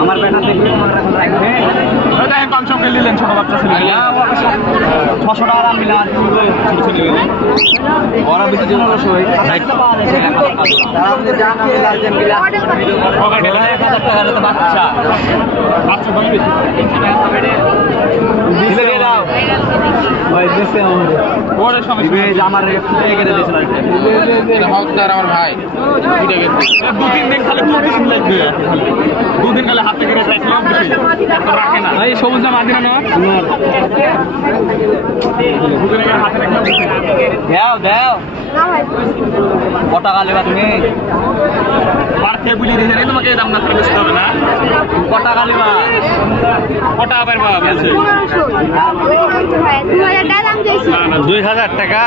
আমার বেটা দেখলে দেখেন কম সঙ্গে নিলেন ছোট বাচ্চা ছিল 600 টাকা মিলান ওরা বেশি জন হলো সবাই তারা আমাদের জানা লালজেন গিলা 1000 টাকা তো বাচ্চা বাচ্চা দাম বেশি দিলে দাও ভাই দিছে আমাদের ওরে সমস্যা দিবে আমার ফুটে গেলে দিছিল এটা হকদার আমার ভাই ফুটে গেছে 2-3 দিন খালি প্রতিদিন লাগবে খালি 2 দিন খালি হাতে করে রাখলাম বেশি তো রাখে না ভাই সবুজ না মাদিনা না দুদিন আগে হাতে রাখলাম দাও দাও কত টাকা লেবা তুমি পার্কে বুলি রেখে নেই তোমাকে দাম না করে বেচতে হবে না কত টাকা লেবা কত টাকা পারবা বলছে 2000 টাকা